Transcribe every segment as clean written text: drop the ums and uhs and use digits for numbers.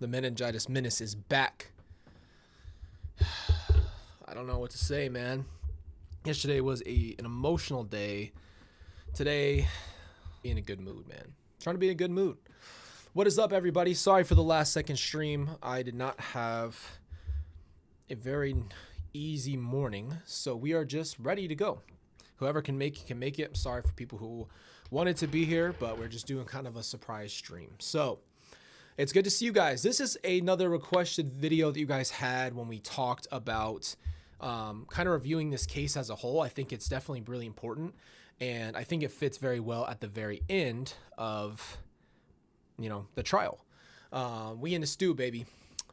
The meningitis menace is back. I don't know what to say, man. Yesterday was an emotional day. Today, be in a good mood, man. Trying to be in a good mood. What is up, everybody? Sorry for the last second stream. I did not have a very easy morning, so we are just ready to go. Whoever can make it. I'm sorry for people who wanted to be here, but we're just doing kind of a surprise stream. So it's good to see you guys. This is another requested video that you guys had when we talked about kind of reviewing this case as a whole. I think it's definitely really important, and I think it fits very well at the very end of, the trial. We in the stew, baby.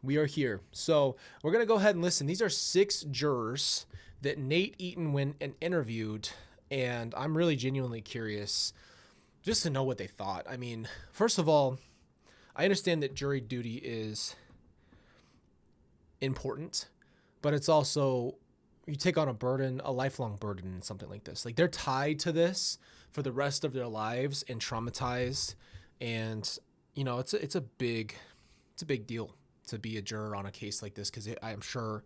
We are here. So we're going to go ahead and listen. These are 6 jurors that Nate Eaton went and interviewed, and I'm really genuinely curious just to know what they thought. I mean, first of all, I understand that jury duty is important, but it's also, you take on a burden, a lifelong burden in something like this. Like, they're tied to this for the rest of their lives and traumatized, and it's a big deal to be a juror on a case like this, because I am sure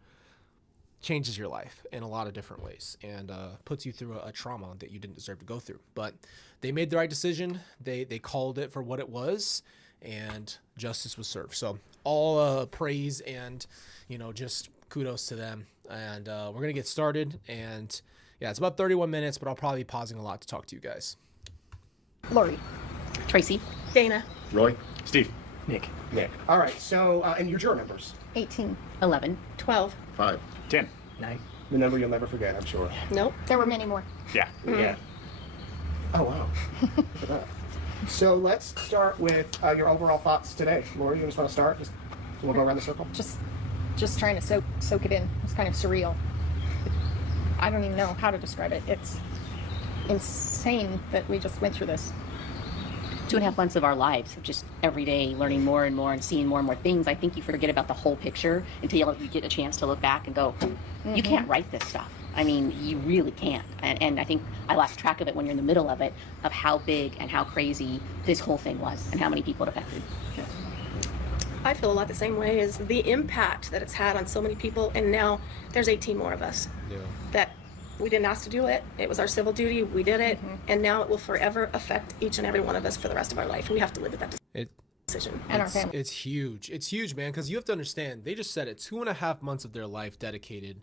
changes your life in a lot of different ways and puts you through a trauma that you didn't deserve to go through. But they made the right decision. They called it for what it was, and justice was served. So all praise and just kudos to them. And we're gonna get started. And yeah, it's about 31 minutes, but I'll probably be pausing a lot to talk to you guys. Lori. Tracy. Dana. Roy. Steve. Nick. All right, so, and your juror numbers? 18. 11. 12. 5. 10. 9. The number you'll never forget, I'm sure. Nope. There were many more. Yeah. Yeah. Oh, wow. Look at that. So let's start with your overall thoughts today. Lori, you just want to start? We'll go around the circle. Just trying to soak it in. It's kind of surreal. I don't even know how to describe it. It's insane that we just went through this. 2.5 months of our lives of just every day learning more and more and seeing more and more things. I think you forget about the whole picture until you get a chance to look back and go, you can't write this stuff. I mean, you really can't. And I think I lost track of it when you're in the middle of it, of how big and how crazy this whole thing was and how many people it affected. I feel a lot the same way, as the impact that it's had on so many people, and now there's 18 more of us that we didn't ask to do it. It was our civil duty. We did it, and now it will forever affect each and every one of us for the rest of our life. We have to live with that decision. And our family. It's huge. It's huge, man, because you have to understand, they just said it, 2.5 months of their life dedicated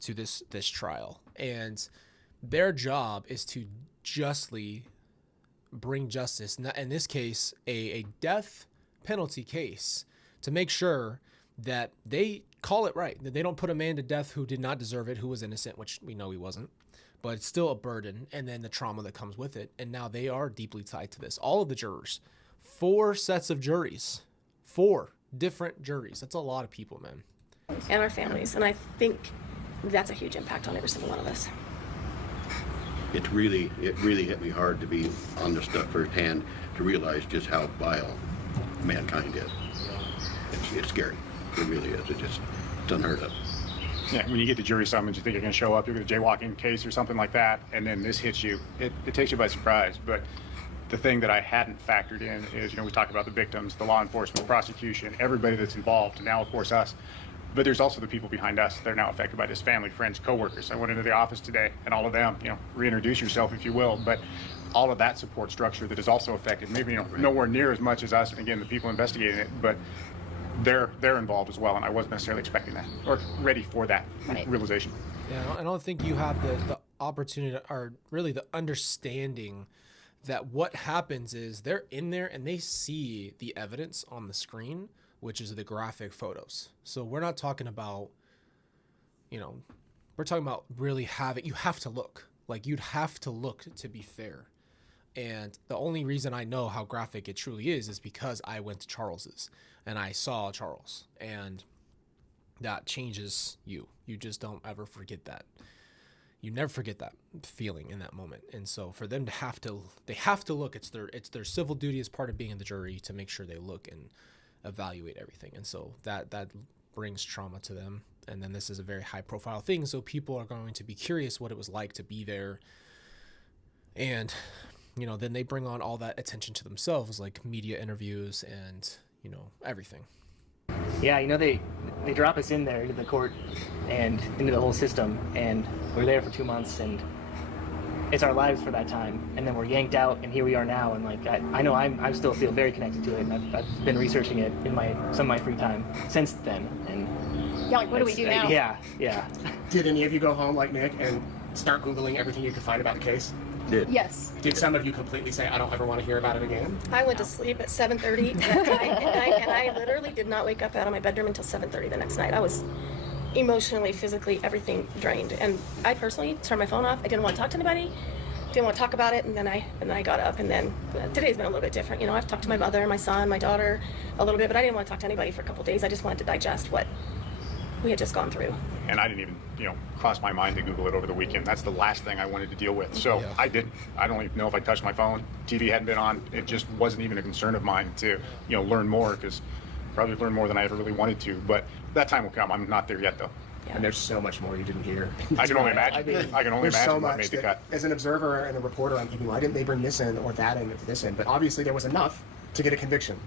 to this trial, and their job is to justly bring justice. In this case, a death penalty case, to make sure that they call it right, that they don't put a man to death who did not deserve it, who was innocent, which we know he wasn't, but it's still a burden, and then the trauma that comes with it. And now they are deeply tied to this. All of the jurors, 4 sets of juries, 4 different juries. That's a lot of people, man. And our families. And I think that's a huge impact on every single one of us. It really hit me hard to be on this stuff firsthand, to realize just how vile mankind is. It's scary. It really is. It's unheard of. Yeah, when you get the jury summons, you think you're going to show up, you're going to jaywalking case or something like that, and then this hits you. It takes you by surprise. But the thing that I hadn't factored in is, we talk about the victims, the law enforcement, prosecution, everybody that's involved, and now, of course, us. But there's also the people behind us that are now affected by this: family, friends, coworkers. I went into the office today, and all of them, reintroduce yourself, if you will, but all of that support structure that is also affected, maybe nowhere near as much as us, and again, the people investigating it, but they're involved as well, and I wasn't necessarily expecting that or ready for that realization. Yeah, I don't think you have the opportunity, or really the understanding, that what happens is they're in there and they see the evidence on the screen, which is the graphic photos. So we're not talking about, we're talking about really you have to look. Like, you'd have to look to be fair. And the only reason I know how graphic it truly is because I went to Charles's and I saw Charles, and that changes you. You just don't ever forget that. You never forget that feeling in that moment. And so for them to they have to look. It's their civil duty as part of being in the jury to make sure they look and evaluate everything. And so that brings trauma to them. And then this is a very high profile thing, so people are going to be curious what it was like to be there. And then they bring on all that attention to themselves, like media interviews and everything. Yeah, they drop us in there into the court and into the whole system, and we're there for 2 months, and it's our lives for that time, and then we're yanked out, and here we are now, and like I know I still feel very connected to it, and I've been researching it in some of my free time since then, and Yeah, like what do we do now? Yeah. Did any of you go home like Nick and start Googling everything you could find about the case? Did. Yes. Did some of you completely say, I don't ever want to hear about it again? I went to sleep at 7:30 that night, and I literally did not wake up out of my bedroom until 7:30 the next night. I was emotionally, physically, everything drained. And I personally turned my phone off. I didn't want to talk to anybody. Didn't want to talk about it. And then I got up. And then today's been a little bit different. I've talked to my mother, my son, my daughter a little bit, but I didn't want to talk to anybody for a couple of days. I just wanted to digest what we had just gone through. And I didn't even, cross my mind to Google it over the weekend. That's the last thing I wanted to deal with. So I didn't. I don't even know if I touched my phone. TV hadn't been on. It just wasn't even a concern of mine to, learn more, because probably learn more than I ever really wanted to. But that time will come. I'm not there yet, though. Yeah. And there's so much more you didn't hear. I can only imagine. I can only There's so imagine what much made the that, cut. as an observer and a reporter, I'm thinking, why didn't they bring this in or that in or this in? But obviously there was enough to get a conviction.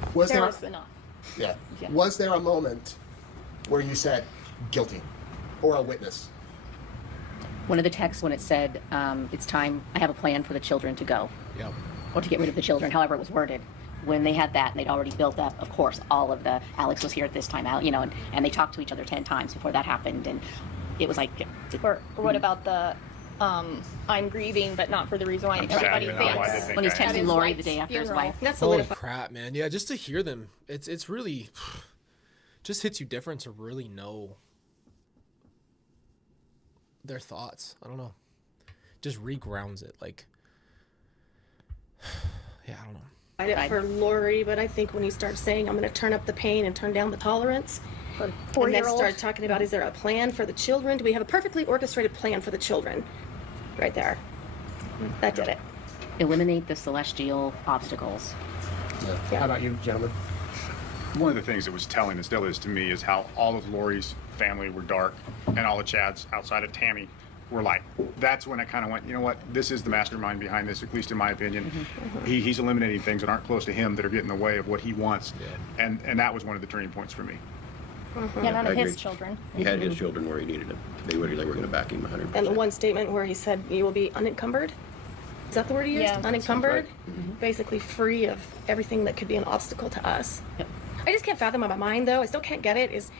There was enough. Yeah. Yeah. Was there a moment where you said guilty or a witness? One of the texts when it said, it's time, I have a plan for the children to go. Yep. Or to get rid of the children, however it was worded. When they had that, and they'd already built up, of course, all of the, Alex was here at this time, and they talked to each other 10 times before that happened, and it was like... Or what about the, I'm grieving, but not for the reason why everybody sad, not why they thinks. think When he's I am. texting Lori the day after his Funeral. wife. That's Holy solidified. crap, man. Yeah, just to hear them, it's really... just hits you different to really know their thoughts. I don't know. Just regrounds it. Like, yeah, I don't know. It for Lori, but I think when he starts saying, I'm going to turn up the pain and turn down the tolerance, For and then 4-year-old. start talking about, is there a plan for the children? Do we have a perfectly orchestrated plan for the children? Right there. That did it. Eliminate the celestial obstacles. How about you, gentlemen? One of the things that was telling, and still is to me, is how all of Lori's family were dark, and all of Chad's outside of Tammy were light. That's when I kind of went, you know what, this is the mastermind behind this, at least in my opinion. He's eliminating things that aren't close to him that are getting in the way of what he wants. And that was one of the turning points for me. Yeah, none I of his agree. children. He had his children where he needed them. They were going to back him 100%. And the one statement where he said, you will be unencumbered. Is that the word he used? Yeah. Unencumbered? Basically free of everything that could be an obstacle to us. Yep. I just can't fathom in my mind, though, I still can't get it, is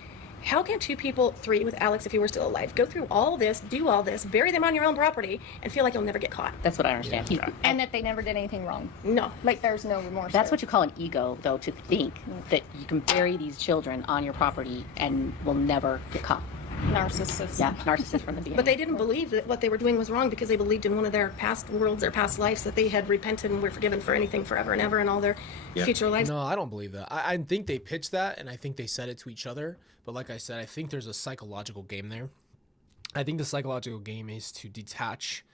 how can three with Alex, if he were still alive, go through all this, do all this, bury them on your own property, and feel like you'll never get caught? That's what I understand. And that they never did anything wrong. No. Like there's no remorse. That's there. what you call an ego, though, to think that you can bury these children on your property and will never get caught. Narcissist. Yeah, narcissist from the beginning. But they didn't believe that what they were doing was wrong because they believed in one of their past worlds, their past lives, that they had repented and were forgiven for anything forever and ever in all their future lives. No, I don't believe that. I think they pitched that, and I think they said it to each other. But like I said, I think there's a psychological game there. I think the psychological game is to detach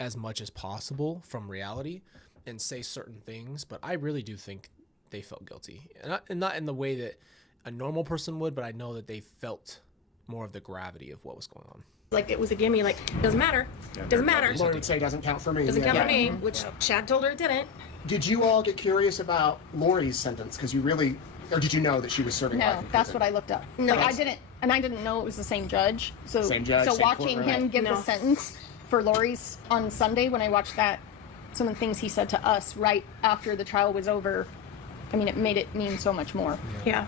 as much as possible from reality and say certain things. But I really do think they felt guilty. And not in the way that a normal person would, but I know that they felt more of the gravity of what was going on. Like it was a gimme, like, doesn't matter. Doesn't matter. Lori would say doesn't count for me. Doesn't count for Yeah. me, which Chad told her it didn't. Did you all get curious about Lori's sentence? Because you really, or did you know that she was serving life No, in that's prison? what I looked up. No. Like, I didn't know it was the same judge. So, Same judge, so same watching courtroom. him give No. the sentence for Lori's on Sunday when I watched that, some of the things he said to us right after the trial was over, I mean, it made it mean so much more. Yeah.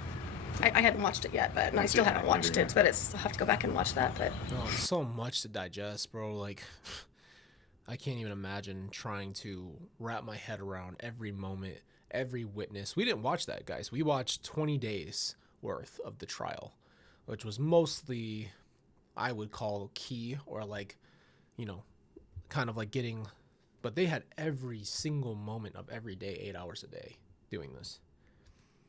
I hadn't watched it yet, and I still it. haven't watched it, but I'll have to go back and watch that. But Oh, so much to digest, bro. Like, I can't even imagine trying to wrap my head around every moment, every witness. We didn't watch that, guys. We watched 20 days worth of the trial, which was mostly, I would call key or like, kind of like getting, but they had every single moment of every day, 8 hours a day doing this.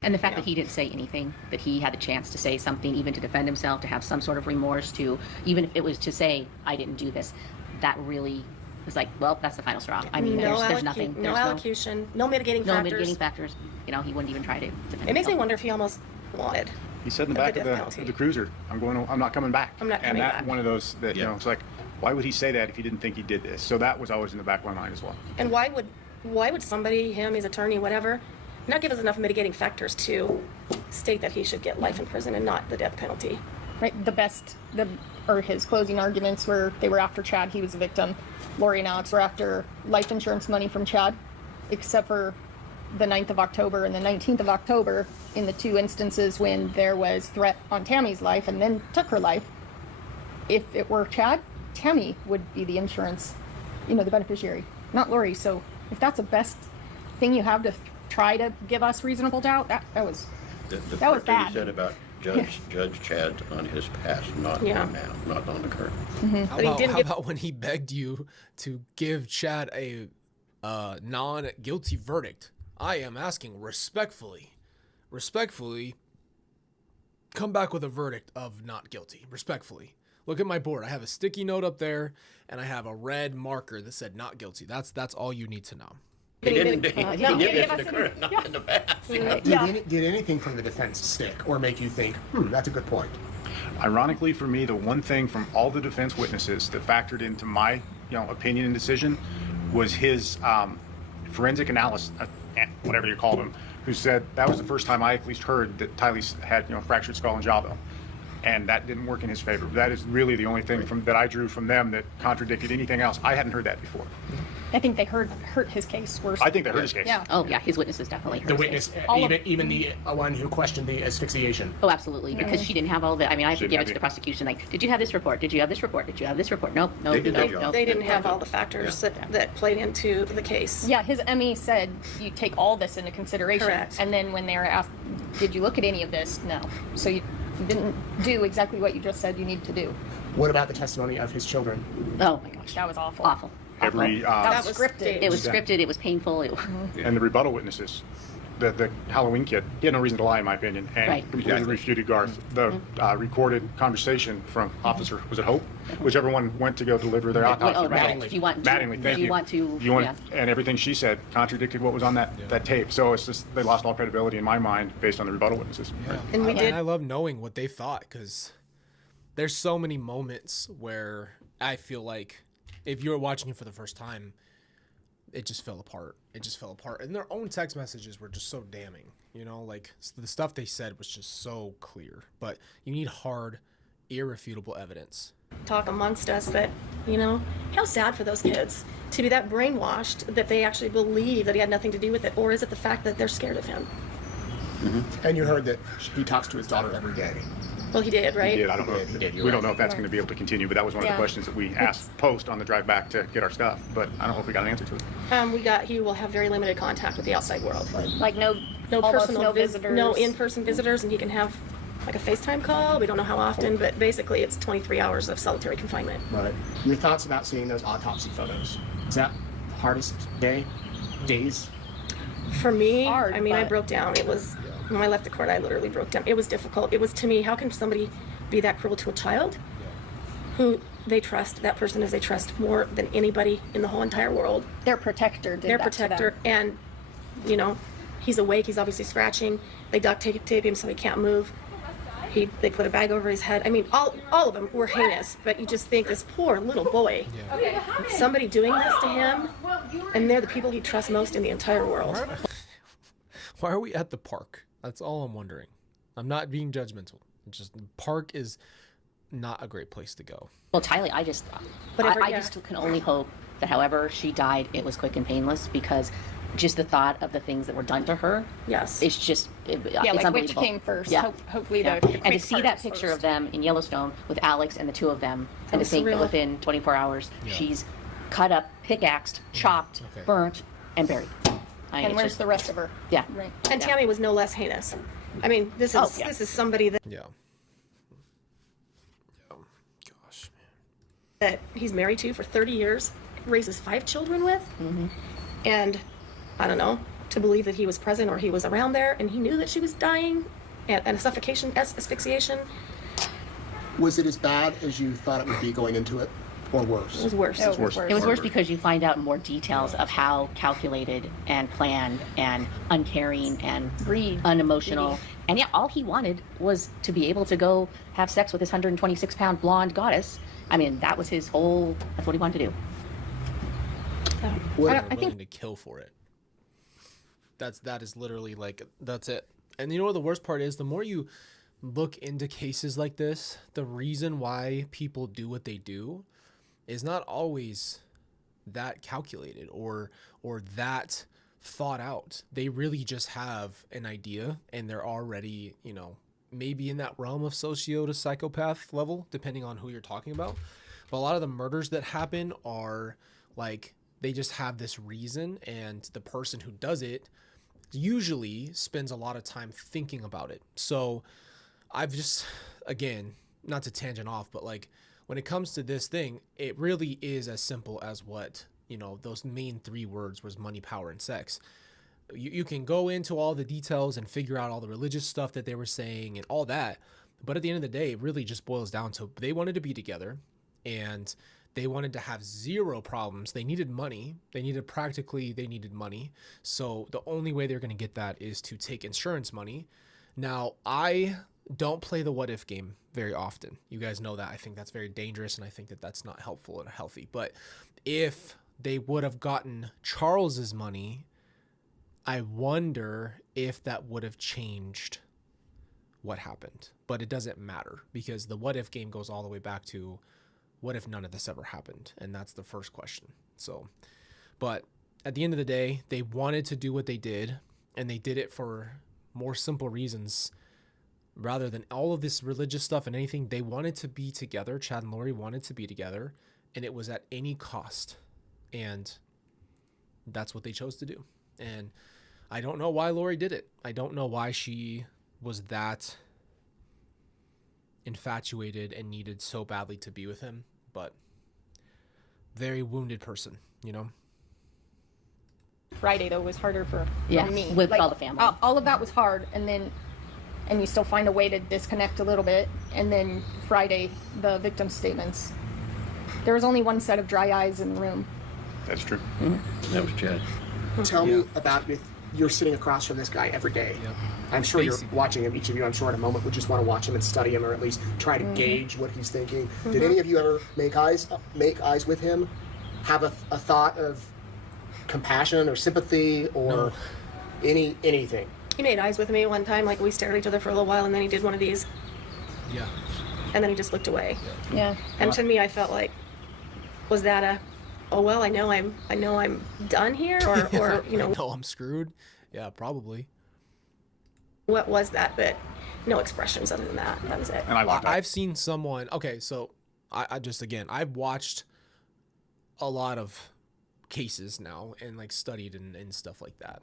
And the fact that he didn't say anything, that he had the chance to say something, even to defend himself, to have some sort of remorse, to even if it was to say, I didn't do this, that really was like, well, that's the final straw. I mean, there's nothing. No There's allocution, no mitigating no factors. mitigating factors. He wouldn't even try to defend It makes me himself. wonder if he almost wanted. He said in the Of back the of death the, penalty. of the cruiser, I'm not coming back. I'm not coming and that back. one of those that, it's like, why would he say that if he didn't think he did this? So that was always in the back of my mind as well. And why would somebody, him, his attorney, whatever, not give us enough mitigating factors to state that he should get life in prison and not the death penalty. Right. His closing arguments were they were after Chad, he was a victim. Lori and Alex were after life insurance money from Chad, except for the 9th of October and the 19th of October in the two instances when there was threat on Tammy's life and then took her life. If it were Chad, Tammy would be the insurance, the beneficiary, not Lori. So if that's the best thing you have to try to give us reasonable doubt, that was The that was part that bad. you said about Judge Chad on his past, not Yeah. on now, not on the current. How But he about, didn't how give- about when he begged you to give Chad a non-guilty verdict? I am asking respectfully, come back with a verdict of not guilty. Respectfully. Look at my board. I have a sticky note up there, and I have a red marker that said not guilty. That's all you need to know. He didn't do no, it give in the us any- current, not in the past. Did anything from the defense stick or make you think, that's a good point? Ironically for me, the one thing from all the defense witnesses that factored into my opinion and decision was his forensic analysis, whatever you called him, who said that was the first time I at least heard that Tylee had fractured skull and jawbone. And that didn't work in his favor. That is really the only thing that I drew from them that contradicted anything else. I hadn't heard that before. I think they hurt his case worse. I think they hurt his case. Yeah. Oh yeah, his witnesses definitely heard The his witness, case. even the one who questioned the asphyxiation. Oh, absolutely, because she didn't have all the. I mean, I have to She give it didn't to the have prosecution. Like, did you have this report? Did you have this report? Did you have this report? Nope, They did their job. They didn't have all the factors that played into the case. Yeah, his ME said you take all this into consideration. Correct. And then when they were asked, did you look at any of this? No. So you didn't do exactly what you just said you need to do. What about the testimony of his children? Oh my gosh, That was awful. awful. Every That was was scripted. staged. It was scripted. It was painful. and the rebuttal witnesses, the Halloween kid, he had no reason to lie, in my opinion, and Right. completely Exactly. refuted Garth. The recorded conversation from Officer, was it Hope? Whichever one went to go deliver their autopsy. Oh, report. right. Do you want? Mattingly, thank do you want to? Yeah. And everything she said contradicted what was on that tape. So it's just they lost all credibility in my mind based on the rebuttal witnesses. And we did. I love knowing what they thought because there's so many moments where I feel like if you were watching it for the first time, it just fell apart. And their own text messages were just so damning. Like the stuff they said was just so clear. But you need hard, irrefutable evidence. Talk amongst us that, how sad for those kids to be that brainwashed that they actually believe that he had nothing to do with it, or is it the fact that they're scared of him? And you heard that he talks to his daughter every day. Well, he did, right? He did. I don't know. He did, you're We right. don't know if that's going to be able to continue, but that was one of Yeah. the questions that we asked post on the drive back to get our stuff. But I don't know if we got an answer to it. He will have very limited contact with the outside world. Like no almost no visitors. No in-person visitors, and he can have like a FaceTime call. We don't know how often, but basically it's 23 hours of solitary confinement. Right. Your thoughts about seeing those autopsy photos? Is that the hardest days? For me, Hard, I but- broke down. It was, when I left the court, I literally broke down. It was difficult. It was, to me, how can somebody be that cruel to a child who they trust, that person as they trust more than anybody in the whole entire world? Their protector did Their that to them. protector, and, he's awake, he's obviously scratching. They duct tape him so he can't move. They put a bag over his head. I mean, all of them were heinous, but you just think, this poor little boy, somebody doing this to him, and they're the people he trusts most in the entire world. Why are we at the park? That's all I'm wondering. I'm not being judgmental. It's just the park is not a great place to go. Well, Tylee, I just can only hope that however she died, it was quick and painless, because just the thought of the things that were done to her, Yes. it's just, it's Yeah, like which unbelievable. came first. Yeah. Hopefully Yeah. the And to quick see part that was picture first. of them in Yellowstone with Alex and the two of them, and to was think that surreal. within 24 hours, she's cut up, pickaxed, chopped, Okay. burnt, and buried. I mean, And it's where's just- the rest of her? Yeah. Right. And Yeah. Tammy was no less heinous. I mean, this is Oh, yeah. this is somebody Yeah. Gosh, that he's married to for 30 years, raises 5 children with, and I don't know, to believe that he was present or he was around there and he knew that she was dying and a suffocation, asphyxiation. Was it as bad as you thought it would be going into it, or worse? It was worse. It was worse. worse. It was worse because you find out more details of how calculated and planned and uncaring and unemotional. And yeah, all he wanted was to be able to go have sex with this 126-pound blonde goddess. I mean, that was his whole, that's what he wanted to do. What- willing to kill for it. That is literally like, that's it. And you know what the worst part is? The more you look into cases like this, the reason why people do what they do is not always that calculated or that thought out. They really just have an idea, and they're already, you know, maybe in that realm of socio to psychopath level, depending on who you're talking about. But a lot of the murders that happen are like, they just have this reason, and the person who does it usually spends a lot of time thinking about it. So I've just, again, not to tangent off, but like when it comes to this thing, it really is as simple as what, you know, those main 3 words was money, power, and sex. You can go into all the details and figure out all the religious stuff that they were saying and all that. But at the end of the day, it really just boils down to they wanted to be together, and they wanted to have 0 problems. They needed money. They needed money. So the only way they're going to get that is to take insurance money. Now, I don't play the what if game very often. You guys know that. I think that's very dangerous, and I think that that's not helpful or healthy. But if they would have gotten Charles's money, I wonder if that would have changed what happened. But it doesn't matter, because the what if game goes all the way back to what if none of this ever happened? And that's the first question. So, but at the end of the day, they wanted to do what they did, and they did it for more simple reasons rather than all of this religious stuff and anything. They wanted to be together. Chad and Lori wanted to be together, and it was at any cost. And that's what they chose to do. And I don't know why Lori did it. I don't know why she was that infatuated and needed so badly to be with him, but very wounded person, you know? Friday, though, was harder for me. With like, all the family. All of that was hard, and you still find a way to disconnect a little bit. And then Friday, the victim statements. There was only one set of dry eyes in the room. That's true. Mm-hmm. That was Chad. Tell me about you're sitting across from this guy every day. Yep. I'm sure you're Basically. watching him. Each of you, I'm sure, in a moment would just want to watch him and study him, or at least try to gauge what he's thinking. Did any of you ever make eyes with him? Have a thought of compassion or sympathy or anything? He made eyes with me one time, like we stared at each other for a little while, and then he did one of these, Yeah. and then he just looked away. Yeah. And to me, I felt like, was that a, oh well, I know I'm done here, or you know, No, I'm screwed. Yeah, probably. what was that? But no expressions other than that. That was it. And I walked out. I've seen someone, okay, so I just, again, I've watched a lot of cases now and like studied and stuff like that.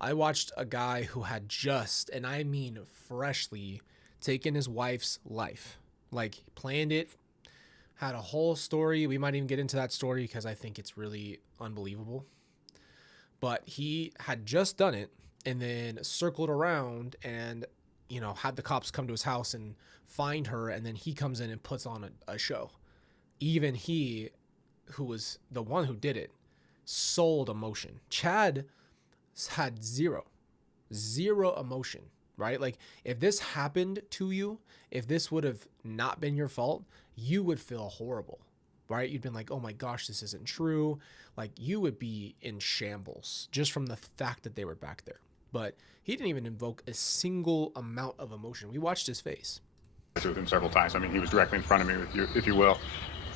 I watched a guy who had just, and I mean freshly, taken his wife's life. Like, planned it, had a whole story. We might even get into that story because I think it's really unbelievable. But he had just done it and then circled around and, you know, had the cops come to his house and find her. And then he comes in and puts on a show. Even he, who was the one who did it, sold emotion. Chad had zero emotion, right? Like, if this happened to you, if this would have not been your fault, you would feel horrible, right? You'd been like, oh my gosh, this isn't true. Like, you would be in shambles just from the fact that they were back there. But he didn't even invoke a single amount of emotion. We watched his face. With him several times. I mean, he was directly in front of me, if you will.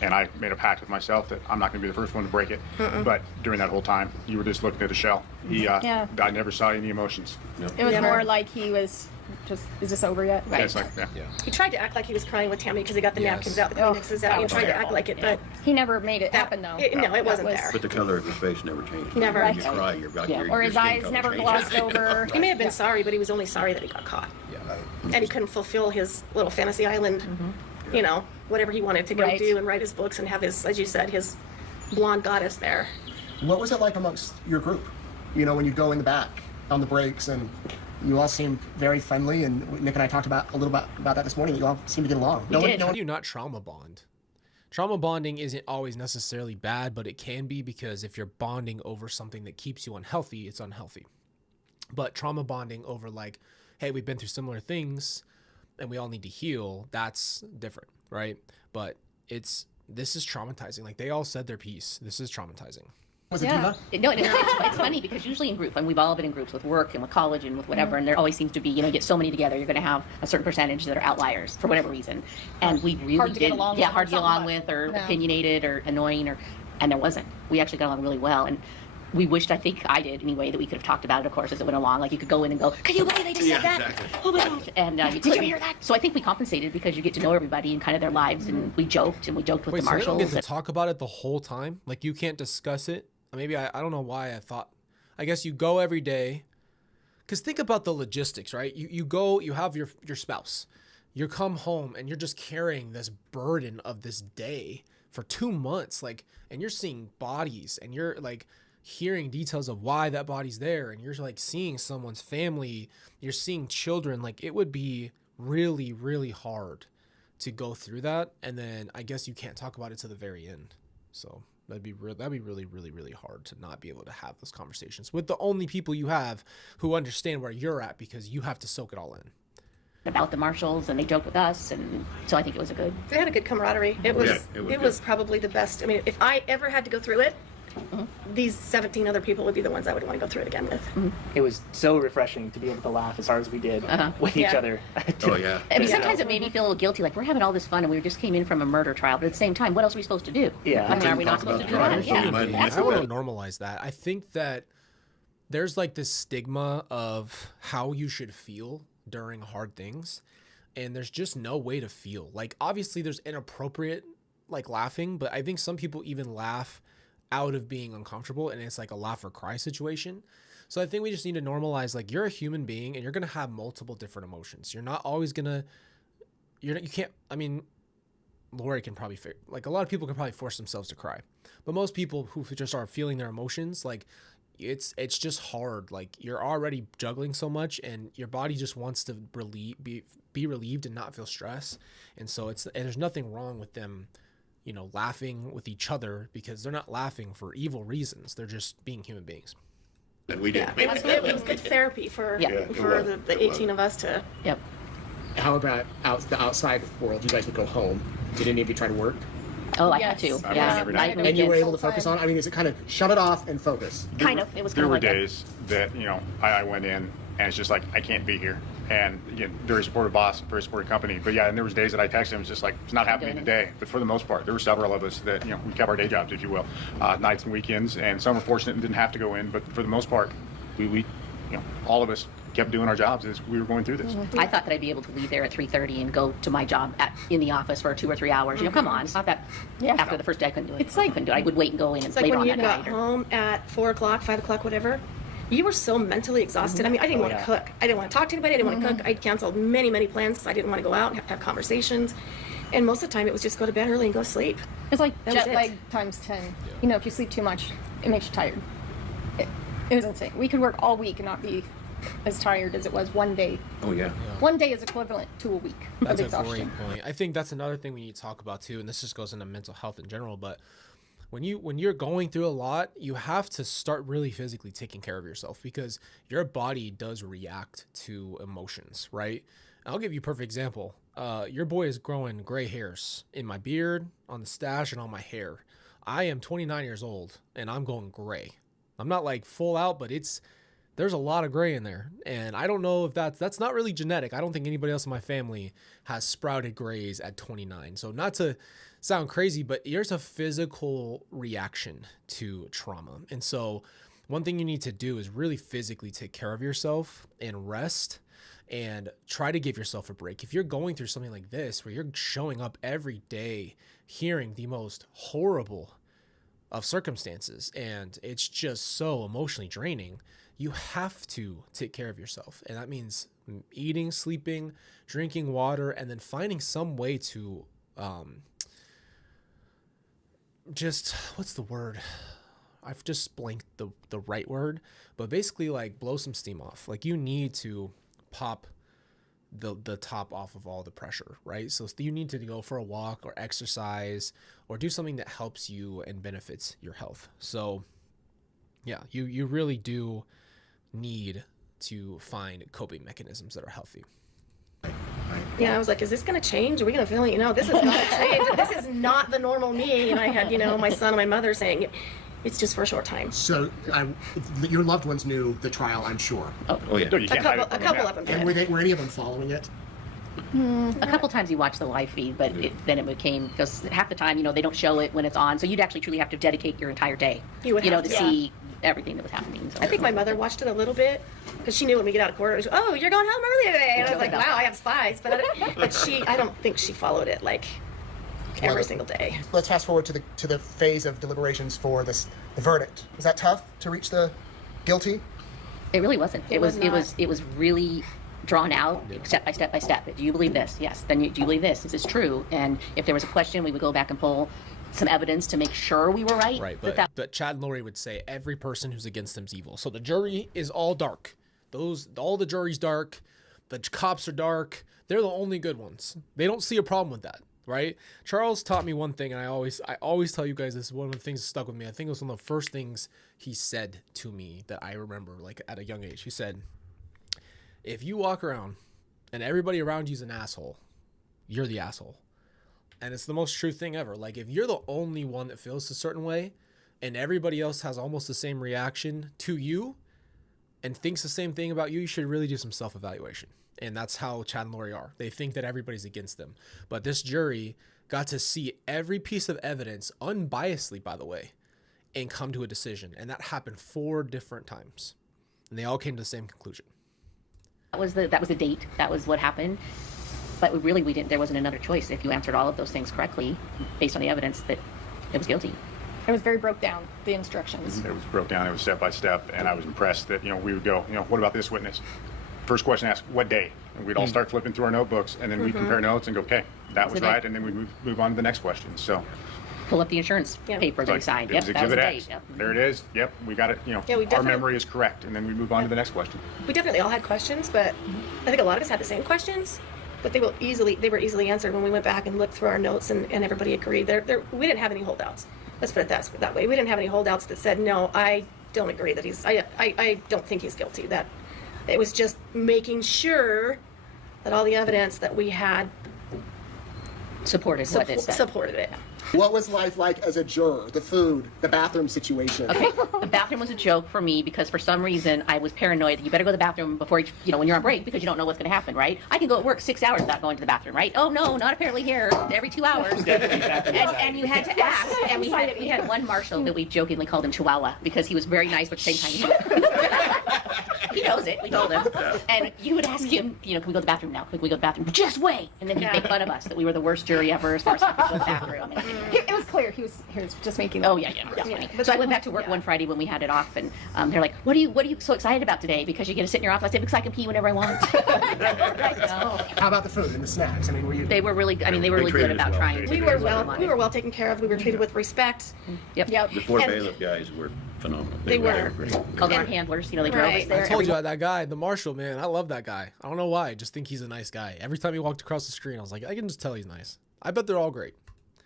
And I made a pact with myself that I'm not going to be the first one to break it. But during that whole time, you were just looking at a shell. I never saw any emotions. It was Never. more like he was just, is this over yet? Yeah, it's like, yeah. He tried to act like he was crying with Tammy because he got the Yes. napkins out, the Oh, Kleenexes that out. He was tried to act terrible. like it, but He never made it that, happen, though. no, it wasn't was- there. But the color of his face never changed. Never. When you cry, Or his your skin eyes color never changes. glossed over. He may have been sorry, but he was only sorry that he got caught. Yeah. And he couldn't fulfill his little fantasy island, you know, whatever he wanted to go Right. do and write his books and have his, as you said, his blonde goddess there. What was it like amongst your group? You know, when you go in the back on the breaks, and you all seemed very friendly, and Nick and I talked about a little about that this morning. You all seem to get along. did. How do you not trauma bond? Trauma bonding isn't always necessarily bad, but it can be, because if you're bonding over something that keeps you unhealthy, it's unhealthy. But trauma bonding over, like, hey, we've been through similar things and we all need to heal, that's different, right? But this is traumatizing. Like, they all said their piece. This is traumatizing. Was it Yeah. diva? No, it's funny because usually in group, and we've all been in groups with work and with college and with whatever, and there always seems to be, you know, you get so many together, you're going to have a certain percentage that are outliers for whatever reason. And we really Hard to get did, along yeah, with hard to get along something, with, or yeah. opinionated, or annoying, and there wasn't. We actually got along really well, and we wished, I think I did anyway, that we could have talked about it, of course, as it went along. Like you could go in and go, can you believe they just said that? Exactly. Oh my gosh. And did you hear that? So I think we compensated because you get to know everybody and kind of their lives, and we joked with Wait, the so they don't marshals. get to talk about it the whole time? Like you can't discuss it? Maybe I don't know why I thought. I guess you go every day. Because think about the logistics, right? You go, you have your spouse. You come home and you're just carrying this burden of this day for 2 months. Like, and you're seeing bodies and you're like hearing details of why that body's there. And you're like seeing someone's family. You're seeing children. Like it would be really, really hard to go through that. And then I guess you can't talk about it to the very end. So that'd be really, really, really hard to not be able to have those conversations with the only people you have who understand where you're at, because you have to soak it all in. About the marshals, and they joked with us, and so I think it was a good. They had a good camaraderie. It was Yeah, it was probably the best. I mean, if I ever had to go through it, these 17 other people would be the ones I would want to go through it again with. It was so refreshing to be able to laugh as hard as we did with each Yeah. other. Oh, yeah. I mean, Yeah. sometimes it made me feel a little guilty, like we're having all this fun and we just came in from a murder trial, but at the same time, what else are we supposed to do? Yeah. I mean, are we not Talk about supposed to do drugs, that? so you might Yeah, miss I absolutely. want to normalize that. I think that there's like this stigma of how you should feel during hard things, and there's just no way to feel. Like obviously there's inappropriate like laughing, but I think some people even laugh out of being uncomfortable, and it's like a laugh or cry situation. So I think we just need to normalize, like, you're a human being and you're going to have multiple different emotions. You're not always going to, you can't, I mean, Lori can probably, like a lot of people can probably force themselves to cry, but most people who just are feeling their emotions, like it's just hard. Like you're already juggling so much and your body just wants to be relieved and not feel stress. And so and there's nothing wrong with them, you know, laughing with each other, because they're not laughing for evil reasons. They're just being human beings. And we did. Yeah, it was good therapy for Yeah. for the 18 of us to. Yep. How about the outside world? You guys would go home. Did any of you try to work? Oh, I Yes. had to. I Yeah. worked every night. Night And you were weekends. able to focus on? I mean, is it kind of shut it off and focus? Kind of. It was kind There of were like that. days that, you know, I went in and it's just like, I can't be here. And again, very supportive boss, very supportive company. But yeah, and there was days that I texted him, it's just like, it's not happening Doing it. today. But for the most part, there were several of us that, you know, we kept our day jobs, if you will, nights and weekends. And some were fortunate and didn't have to go in. But for the most part, we you know, all of us kept doing our jobs as we were going through this. I thought that I'd be able to leave there at 3:30 and go to my job in the office for 2 or 3 hours. You know, come on, it's not that. Yeah. After the first day, I couldn't do it. It's like- I couldn't do it. I would wait and go in and It's like later when on you that got night. home at 4 o'clock, 5 o'clock, whatever. You were so mentally exhausted. I mean, I didn't want to yeah. cook. I didn't want to talk to anybody. I didn't want to cook. I'd canceled many, many plans because I didn't want to go out and have to have conversations. And most of the time, it was just go to bed early and go to sleep. It's like That was jet it. lag times 10. You know, if you sleep too much, it makes you tired. It was insane. We could work all week and not be as tired as it was one day. Oh, yeah. One day is equivalent to a week That's of a great exhaustion. point. I think that's another thing we need to talk about too, and this just goes into mental health in general. But when you're going through a lot, you have to start really physically taking care of yourself, because your body does react to emotions, right? I'll give you a perfect example. Your boy is growing gray hairs in my beard, on the stash, and on my hair. I am 29 years old and I'm going gray. I'm not like full out, but there's a lot of gray in there. And I don't know if that's not really genetic. I don't think anybody else in my family has sprouted grays at 29. So not to sound crazy, but there's a physical reaction to trauma. And so one thing you need to do is really physically take care of yourself and rest and try to give yourself a break. If you're going through something like this, where you're showing up every day, hearing the most horrible of circumstances, and it's just so emotionally draining, you have to take care of yourself. And that means eating, sleeping, drinking water, and then finding some way to just, what's the word? I've just blanked the right word, but basically like blow some steam off. Like you need to pop the top off of all the pressure, right? So you need to go for a walk or exercise or do something that helps you and benefits your health. So yeah, you really do need to find coping mechanisms that are healthy. Yeah, I was like, is this going to change? Are we going to feel it? You know, this is not a change. This is not the normal me. And I had, you know, my son and my mother saying, It's just for a short time. So your loved ones knew the trial, I'm sure. Oh, yeah. No, you A can't hide couple, it from a couple them, of them And did. were any of them following it? A couple times you watch the live feed, but then it became, because half the time, they don't show it when it's on, so you'd actually truly have to dedicate your entire day, You would have to to. see everything that was happening. So. I think my mother watched it a little bit because she knew when we get out of court, it was, oh, you're going home early today. And I was like, wow, I have spies. But I don't think she followed it like every single day. Let's fast forward to the phase of deliberations for the verdict. Was that tough to reach the guilty? It really wasn't. It was not. It was really drawn out, step by step by step. Do you believe this? Yes. Then do you believe this? Is this true? And if there was a question, we would go back and pull some evidence to make sure we were right. Right, but Chad and Lori would say every person who's against them is evil. So the jury is all dark. All the jury's dark. The cops are dark. They're the only good ones. They don't see a problem with that, right? Charles taught me one thing, and I always tell you guys this is one of the things that stuck with me. I think it was one of the first things he said to me that I remember, like at a young age. He said, if you walk around and everybody around you is an asshole, you're the asshole. And it's the most true thing ever. Like, if you're the only one that feels a certain way and everybody else has almost the same reaction to you and thinks the same thing about you, you should really do some self-evaluation. And that's how Chad and Lori are. They think that everybody's against them. But this jury got to see every piece of evidence, unbiasedly, by the way, and come to a decision. And that happened 4 different times. And they all came to the same conclusion. That was the date. That was what happened. But we didn't. There wasn't another choice. If you answered all of those things correctly, based on the evidence, that it was guilty. It was very broke down, the instructions. It was broke down. It was step by step, and I was impressed that we would go. What about this witness? First question asked, what day? And we'd all start flipping through our notebooks, and then we'd compare notes and go, okay, that was right, and then we'd move on to the next question. So Pull up the insurance paper that we signed. It Yep, was that was the Exhibit date. X. Yep. There it is. Yep, we got it. we Our definitely- memory is correct, and then we move on to the next question. We definitely all had questions, but I think a lot of us had the same questions, but they were easily answered when we went back and looked through our notes, and everybody agreed. We didn't have any holdouts. Let's put it that way. We didn't have any holdouts that said, no, I don't agree that I don't think he's guilty. That it was just making sure that all the evidence that we had Supported what it said. supported it. What was life like as a juror? The food, the bathroom situation. Okay, the bathroom was a joke for me because for some reason I was paranoid that you better go to the bathroom before when you're on break because you don't know what's going to happen, right? I can go at work 6 hours without going to the bathroom, right? Oh no, not apparently here. Every 2 hours. and you had to ask. And we had one marshal that we jokingly called him Chihuahua because he was very nice but at the same time he knows it. We told him. And you would ask him, can we go to the bathroom now? Can we go to the bathroom? Just wait. And then he'd make fun of us that we were the worst jury ever as far as going to the bathroom. It was clear he was just making. Oh yeah. But So I went back to work one Friday when we had it off, and they're like, "What are you so excited about today? Because you get to sit in your office." I said, "Because I can pee whenever I want." How about the food and the snacks? I mean, were you? They were really good treated about us well. trying. we were well taken care of. We were treated with respect. Yep. The 4 And- bailiff guys were phenomenal. They were. great. Called our handlers. They drove us Right. there. I told you about that guy, the marshal, man. I love that guy. I don't know why. I just think he's a nice guy. Every time he walked across the screen, I was like, I can just tell he's nice. I bet they're all great.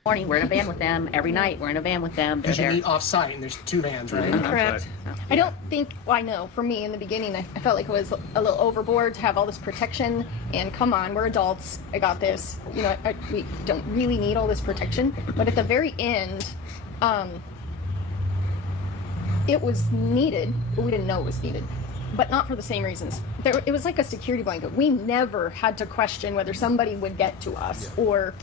Morning, we're in a van with them. Every night, we're in a van with them. They're Because you there. meet off-site and there's 2 vans, right? Correct. I don't think. Well, I know. For me, in the beginning, I felt like it was a little overboard to have all this protection. And come on, we're adults. I got this. We don't really need all this protection. But at the very end, it was needed, but we didn't know it was needed. But not for the same reasons. It was like a security blanket. We never had to question whether somebody would get to us or.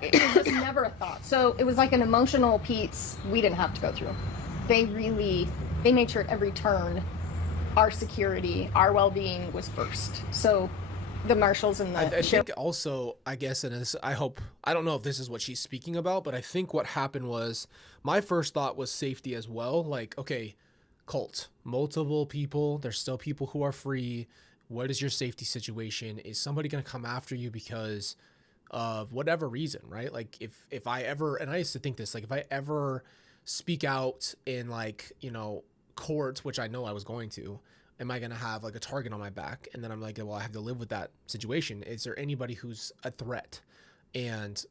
It was just never a thought. So it was like an emotional piece we didn't have to go through. They made sure at every turn our security, our well-being was first. So the marshals and the I think also, I guess, and this, I don't know if this is what she's speaking about, but I think what happened was my first thought was safety as well. Like, okay, cult, multiple people, there's still people who are free. What is your safety situation? Is somebody going to come after you because of whatever reason, right? Like if I ever, and I used to think this, like if I ever speak out in court, which I know I was going to, am I going to have like a target on my back? And then I'm like, well, I have to live with that situation. Is there anybody who's a threat? And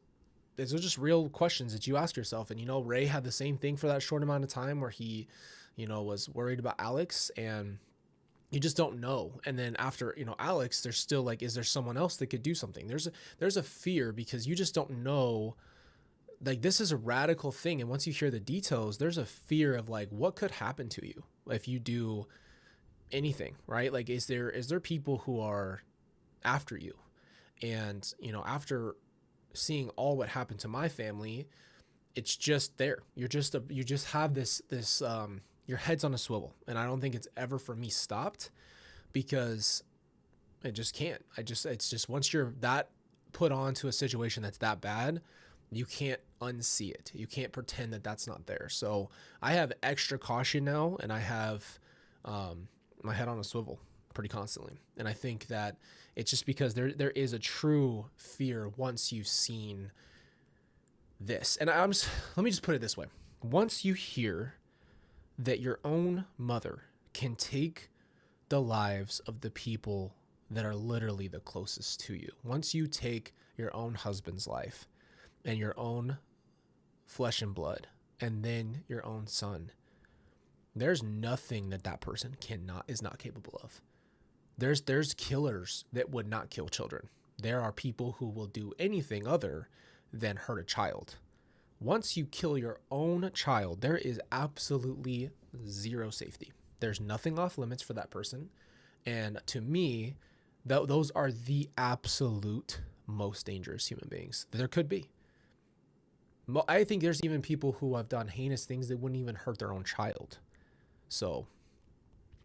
those are just real questions that you ask yourself. And, Ray had the same thing for that short amount of time where he, was worried about Alex, and you just don't know. And then after, Alex, there's still like, is there someone else that could do something? There's a fear because you just don't know like, this is a radical thing. And once you hear the details, there's a fear of like, what could happen to you if you do anything, right? Like, is there people who are after you? And, you know, after seeing all what happened to my family, it's just there. You just have this, your head's on a swivel. And I don't think it's ever for me stopped, because it just can't. It's just, once you're that put onto a situation that's that bad, you can't unsee it. You can't pretend that that's not there. So I have extra caution now, and I have my head on a swivel pretty constantly. And I think that it's just because there is a true fear once you've seen this. And let me just put it this way. Once you hear that your own mother can take the lives of the people that are literally the closest to you, once you take your own husband's life and your own flesh and blood, and then your own son, there's nothing that person is not capable of. There's killers that would not kill children. There are people who will do anything other than hurt a child. Once you kill your own child, there is absolutely zero safety. There's nothing off limits for that person. And to me, those are the absolute most dangerous human beings there could be. I think there's even people who have done heinous things that wouldn't even hurt their own child. So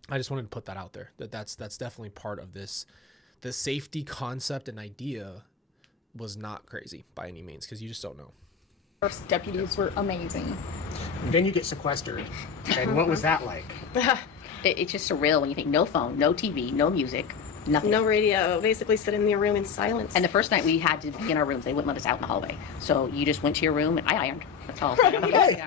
I just wanted to put that out there, that's definitely part of this. The safety concept and idea was not crazy by any means, because you just don't know. First deputies were amazing. Then you get sequestered. And what was that like? It's just surreal when you think no phone, no TV, no music, nothing. No radio. Basically sit in your room in silence. And the first night we had to be in our rooms. They wouldn't let us out in the hallway. So you just went to your room, and I ironed. That's all. Right,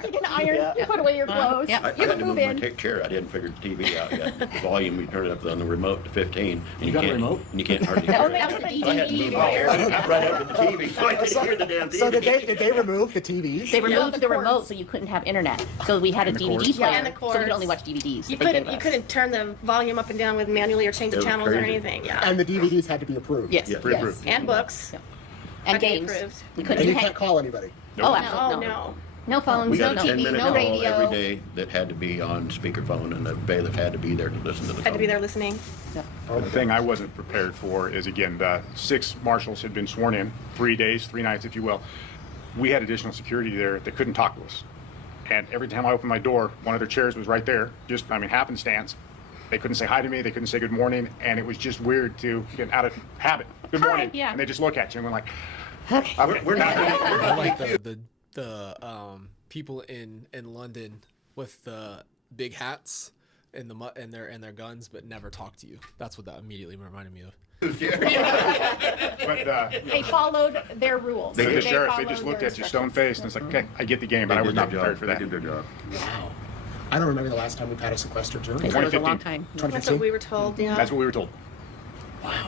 you can iron, put away your clothes. Yeah. I You had can to move move my in. take chair. I didn't figure the TV out yet. The volume, you turn it up on the remote to 15. And You got a can't, remote? And you can't hardly hear Oh, it. that was the I had to move my chair right up to the TV so I could hear the damn TV. So did they remove the TVs? They removed the the cords. remote so you couldn't have internet. So we had a And the DVD cords. player, Yeah, and the so we could cords. only watch DVDs. You that they gave couldn't us. turn the volume up and down with manually or change the It was channels or crazy. anything. Yeah. And the DVDs had to be approved. Yes. Yeah. Pre-approved. And books. And Had to be games. approved. We And couldn't you do can't call anybody. Oh, Oh absolutely no. No phones, We no got a TV, 10-minute no call radio. every day that had to be on speakerphone, and the bailiff had to be there to listen to the Had phone. to be there listening. The thing I wasn't prepared for is, again, the 6 marshals had been sworn in, 3 days, 3 nights, if you will. We had additional security there that couldn't talk to us. And every time I opened my door, one of their chairs was right there, just, happenstance. They couldn't say hi to me, they couldn't say good morning, and it was just weird to get out of habit. Good morning. yeah. And they just look at you and we're like, We're not I like the people in London with the big hats and their guns, but never talk to you. That's what that immediately reminded me of. but They followed their rules. the sheriff, they followed just looked their at you stone faced, and it's like, okay, I get the game, but They I was did not their prepared job. for that. They did their job. Wow. I don't remember the last time we've had a sequestered jury. It was a long 2015. time. That's what 2015? we were told. Yeah. That's what we were told.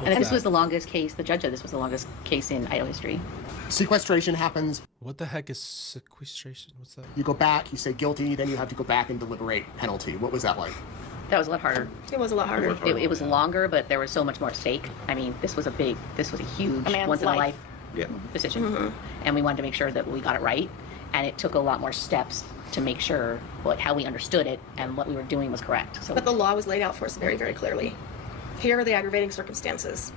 And this was the longest case, the judge said this was the longest case in Idaho history. Sequestration happens. What the heck is sequestration? What's that? You go back, you say guilty, then you have to go back and deliberate penalty. What was that like? That was a lot harder. It was a lot harder. It was longer, but there was so much more at stake. This was a huge A man's once in a life. life Yeah. decision. And we wanted to make sure that we got it right. And it took a lot more steps to make sure how we understood it and what we were doing was correct. So But the law was laid out for us very, very clearly. Here are the aggravating circumstances.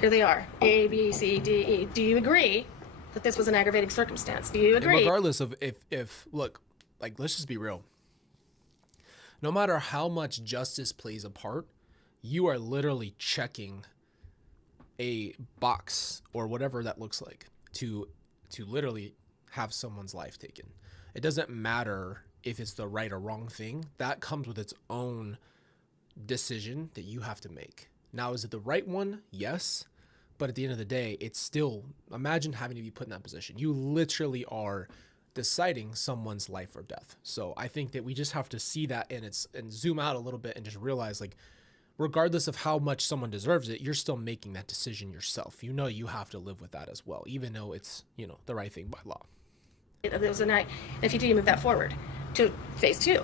Here they are. A, B, C, D, E. Do you agree that this was an aggravating circumstance? Do you And agree? regardless of if look, like, let's just be real. No matter how much justice plays a part, you are literally checking a box or whatever that looks like to literally have someone's life taken. It doesn't matter if it's the right or wrong thing. That comes with its own decision that you have to make. Now, is it the right one? Yes. But at the end of the day, it's still, imagine having to be put in that position. You literally are deciding someone's life or death. So I think that we just have to see that and zoom out a little bit and just realize, like, regardless of how much someone deserves it, you're still making that decision yourself. You know, you have to live with that as well, even though it's, the right thing by law. There was a night, if you do, you move that forward to phase 2.